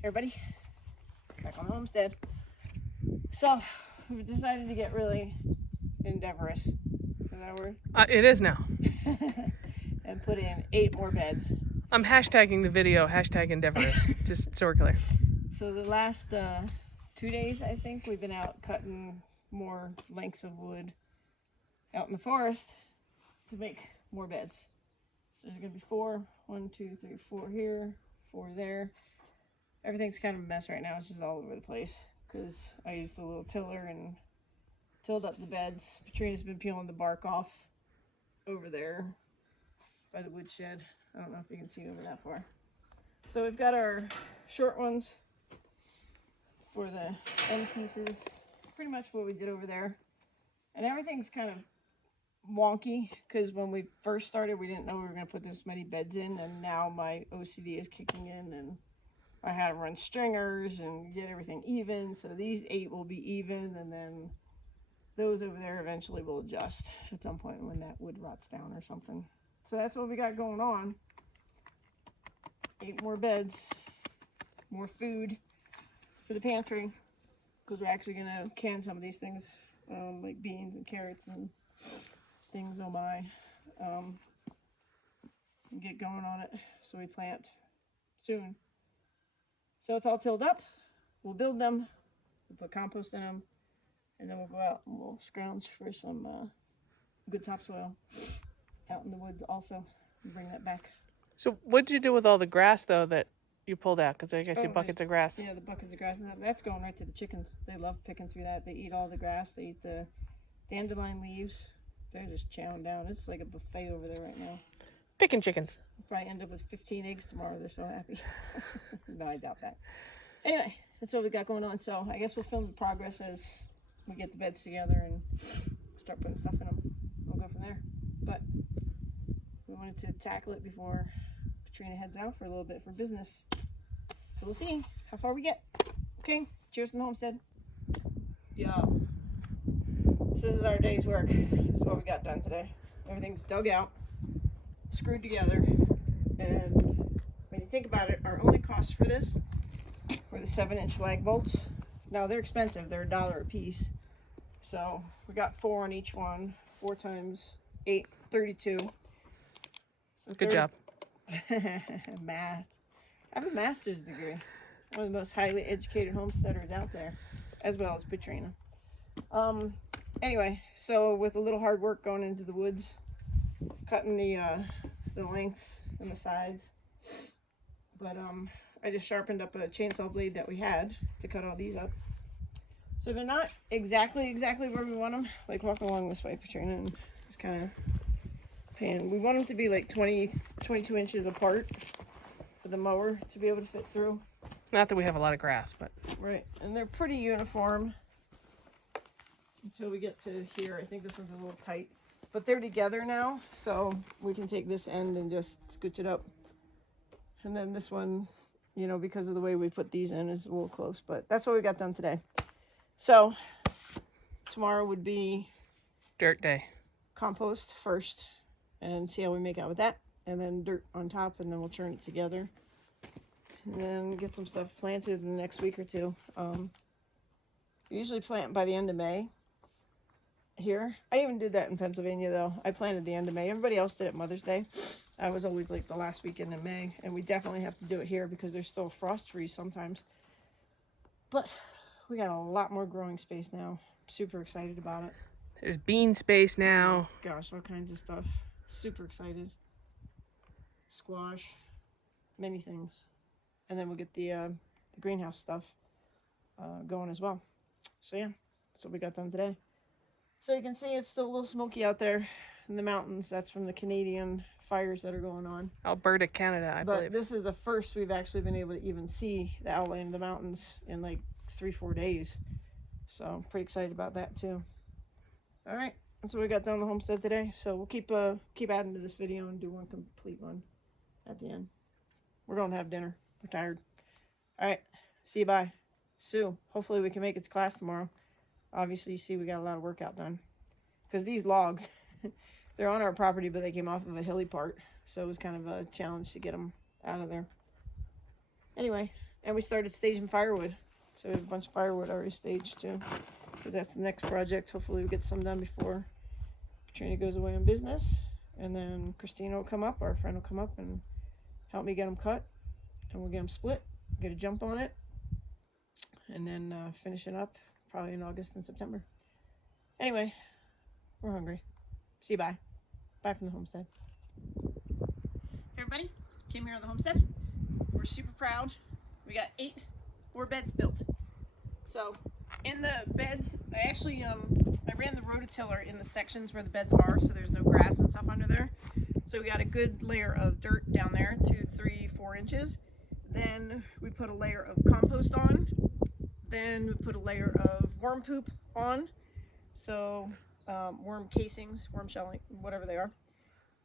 Hey everybody, back on the homestead. So we've decided to get really endeavorous. Is that a word? It is now. And put in 8 more beds. I'm hashtagging the video, #endeavorous, just so we're clear. So the last 2 days, I think, we've been out cutting more lengths of wood out in the forest to make more beds. So there's gonna be 4, 1, 2, 3, 4 here, 4 there. Everything's kind of a mess right now. It's just all over the place because I used a little tiller and tilled up the beds. Katrina's been peeling the bark off over there by the woodshed. I don't know if you can see over that far. So we've got our short ones for the end pieces. Pretty much what we did over there. And everything's kind of wonky because when we first started, we didn't know we were going to put this many beds in. And now my OCD is kicking in and I had to run stringers and get everything even. So these 8 will be even, and then those over there eventually will adjust at some point when that wood rots down or something. So that's what we got going on. 8 more beds, more food for the pantry, because we're actually gonna can some of these things, like beans and carrots and things. Oh my, and get going on it so we plant soon. So it's all tilled up. We'll build them, we'll put compost in them, and then we'll go out and we'll scrounge for some good topsoil out in the woods also and bring that back. So what did you do with all the grass, though, that you pulled out? Because I guess you buckets of grass. Yeah, the buckets of grass. That's going right to the chickens. They love picking through that. They eat all the grass. They eat the dandelion leaves. They're just chowing down. It's like a buffet over there right now. Picking chickens. We'll probably end up with 15 eggs tomorrow. They're so happy. No, I doubt that. Anyway, that's what we got going on. So I guess we'll film the progress as we get the beds together and start putting stuff in them. We'll go from there. But we wanted to tackle it before Katrina heads out for a little bit for business. So we'll see how far we get. Okay, cheers from the homestead. Yeah. So this is our day's work. This is what we got done today. Everything's dug out, screwed together, and when you think about it, our only cost for this were the 7-inch lag bolts. Now they're expensive. They're $1 a piece. So we got 4 on each one. 4 times 8, 32. So Good job. Math. I have a master's degree. One of the most highly educated homesteaders out there, as well as Katrina. Anyway, so with a little hard work going into the woods, cutting the lengths and the sides, but I just sharpened up a chainsaw blade that we had to cut all these up. So they're not exactly where we want them. Like, walk along this way, Katrina, and just kind of pan. We want them to be like 22 inches apart for the mower to be able to fit through. Not that we have a lot of grass, but Right, and they're pretty uniform until we get to here. I think this one's a little tight, but they're together now, so we can take this end and just scooch it up. And then this one, you know, because of the way we put these in, is a little close, but that's what we got done today. So tomorrow would be dirt day. Compost first and see how we make out with that, and then dirt on top, and then we'll churn it together and then get some stuff planted in the next week or two. Usually plant by the end of May here. I even did that in Pennsylvania, though. I planted the end of May. Everybody else did it Mother's Day. I was always like the last weekend in May, and we definitely have to do it here because there's still frost freeze sometimes. But we got a lot more growing space now. Super excited about it. There's bean space now. Oh, gosh, all kinds of stuff. Super excited. Squash, many things. And then we'll get the greenhouse stuff going as well. So yeah, that's what we got done today. So you can see it's still a little smoky out there in the mountains. That's from the Canadian fires that are going on. Alberta, Canada, I believe. But this is the first we've actually been able to even see the outline of the mountains in like 3-4 days. So I'm pretty excited about that too. All right, that's what we got done on the homestead today. So we'll keep adding to this video and do one complete one at the end. We're going to have dinner. We're tired. All right, see you, bye. Sue, hopefully we can make it to class tomorrow. Obviously, you see we got a lot of work out done. Because these logs, they're on our property, but they came off of a hilly part. So it was kind of a challenge to get them out of there. Anyway, And we started staging firewood. So we have a bunch of firewood already staged too. Because that's the next project. Hopefully we get some done before Katrina goes away on business. And then Christina will come up, our friend will come up and help me get them cut. And we'll get them split, get a jump on it. And then finish it up probably in August and September. Anyway, we're hungry. See you, bye. Bye from the homestead. Hey everybody, came here on the homestead. We're super proud. We got 4 beds built. So in the beds, I actually I ran the rototiller in the sections where the beds are, so there's no grass and stuff under there. So we got a good layer of dirt down there, 2, 3, 4 inches. Then we put a layer of compost on. Then we put a layer of worm poop on. So worm casings, worm shelling, whatever they are.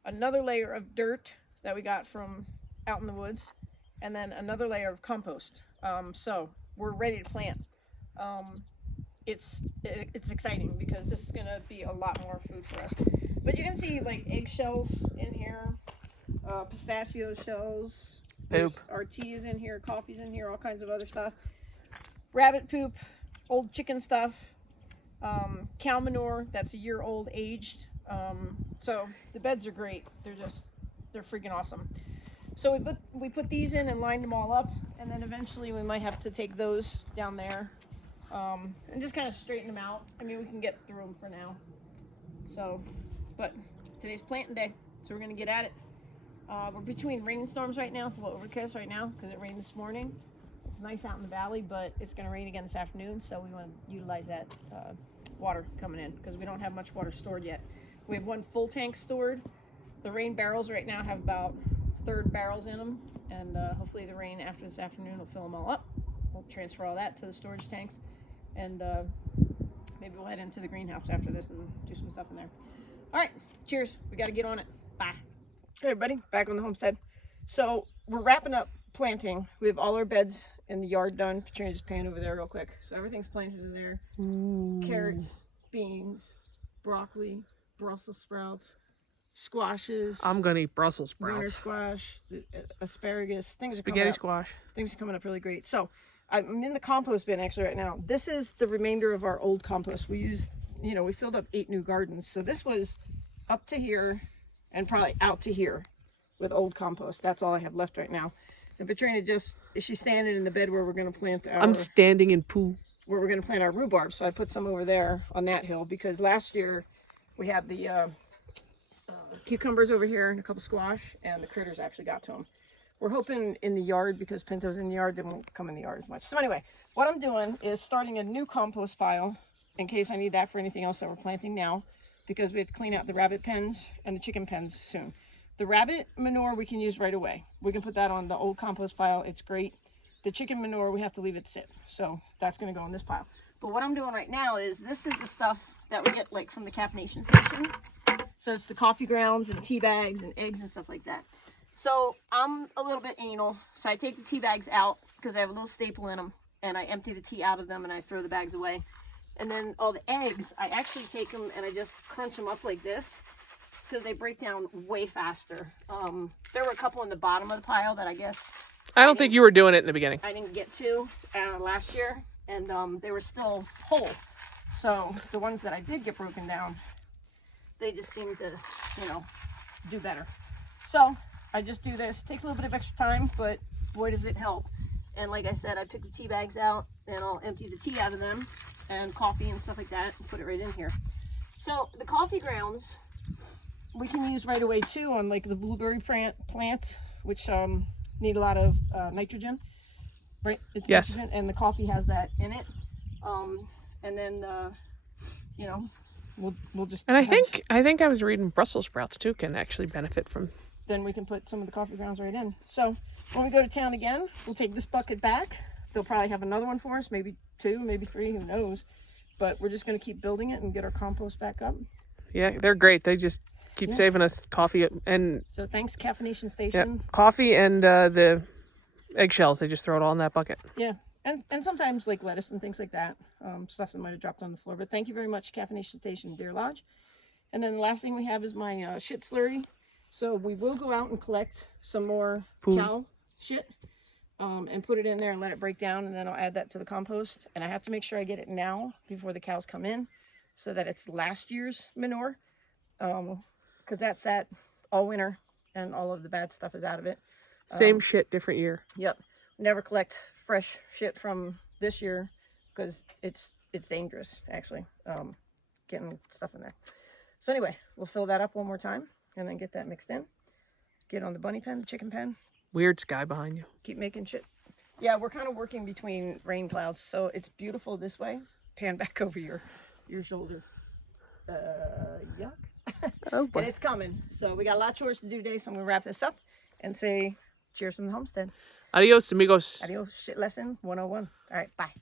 Another layer of dirt that we got from out in the woods. And then another layer of compost. So we're ready to plant. It's exciting because this is gonna be a lot more food for us. But you can see like eggshells in here, pistachio shells, our tea is in here, coffee's in here, all kinds of other stuff. Rabbit poop, old chicken stuff, cow manure that's a year old aged. So the beds are great. They're freaking awesome. So we put these in and lined them all up, and then eventually we might have to take those down there and just kind of straighten them out. I mean, we can get through them for now. So, but today's planting day, so we're gonna get at it. We're between rainstorms right now. It's a little overcast right now because it rained this morning. It's nice out in the valley, but it's gonna rain again this afternoon, so we want to utilize that water coming in because we don't have much water stored yet. We have 1 full tank stored. The rain barrels right now have about 1/3 barrels in them, and hopefully the rain after this afternoon will fill them all up. We'll transfer all that to the storage tanks, and maybe we'll head into the greenhouse after this and do some stuff in there. All right, cheers. We got to get on it. Bye. Hey everybody, back on the homestead. So we're wrapping up planting. We have all our beds in the yard done. Katrina just pan over there real quick. So everything's planted in there. Carrots, beans, broccoli, Brussels sprouts, squashes. I'm gonna eat Brussels Winter sprouts. squash, asparagus, Spaghetti squash. Things are coming up really great. So I'm in the compost bin actually right now. This is the remainder of our old compost. We used, we filled up 8 new gardens. So this was up to here and probably out to here with old compost. That's all I have left right now. And Katrina she's standing in the bed where we're going to plant I'm standing in poo. Where we're going to plant our rhubarb. So I put some over there on that hill because last year we had the cucumbers over here and a couple squash, and the critters actually got to them. We're hoping in the yard, because Pinto's in the yard, they won't come in the yard as much. So anyway, what I'm doing is starting a new compost pile in case I need that for anything else that we're planting now, because we have to clean out the rabbit pens and the chicken pens soon. The rabbit manure we can use right away. We can put that on the old compost pile. It's great. The chicken manure, we have to leave it sit. So that's going to go in this pile. But what I'm doing right now is, this is the stuff that we get like from the caffeination station. So it's the coffee grounds and tea bags and eggs and stuff like that. So I'm a little bit anal. So I take the tea bags out because they have a little staple in them, and I empty the tea out of them and I throw the bags away. And then all the eggs, I actually take them and I just crunch them up like this because they break down way faster. There were a couple in the bottom of the pile that I guess I don't think you were doing it in the beginning. I didn't get to last year, and they were still whole. So the ones that I did get broken down, they just seem to, do better. So I just do this. Takes a little bit of extra time, but boy does it help. And like I said, I pick the tea bags out and I'll empty the tea out of them and coffee and stuff like that and put it right in here. So the coffee grounds we can use right away too on like the blueberry plants, which need a lot of nitrogen, right? It's yes. Nitrogen, and the coffee has that in it. And then we'll just. And I think I was reading Brussels sprouts too can actually benefit from. Then we can put some of the coffee grounds right in. So when we go to town again, we'll take this bucket back. They'll probably have another one for us, maybe 2, maybe 3, who knows. But we're just going to keep building it and get our compost back up. Yeah, they're great. They just keep saving us coffee and. So thanks, Caffeination Station. Yeah, coffee and the eggshells. They just throw it all in that bucket. Yeah, and sometimes like lettuce and things like that, stuff that might have dropped on the floor. But thank you very much, Caffeination Station, Deer Lodge. And then the last thing we have is my shit slurry. So we will go out and collect some more cow shit. and put it in there and let it break down, and then I'll add that to the compost. And I have to make sure I get it now before the cows come in, so that it's last year's manure, because that's sat all winter and all of the bad stuff is out of it. Same shit, different year. Yep. Never collect fresh shit from this year because it's dangerous, actually, getting stuff in there. So anyway, we'll fill that up one more time and then get that mixed in. Get on the bunny pen, the chicken pen. Weird sky behind you. Keep making shit. Yeah, we're kind of working between rain clouds, so it's beautiful this way. Pan back over your shoulder. Yuck. Oh boy. And it's coming. So we got a lot of chores to do today, so I'm going to wrap this up and say cheers from the homestead. Adios, amigos. Adios, shit lesson 101. All right, bye.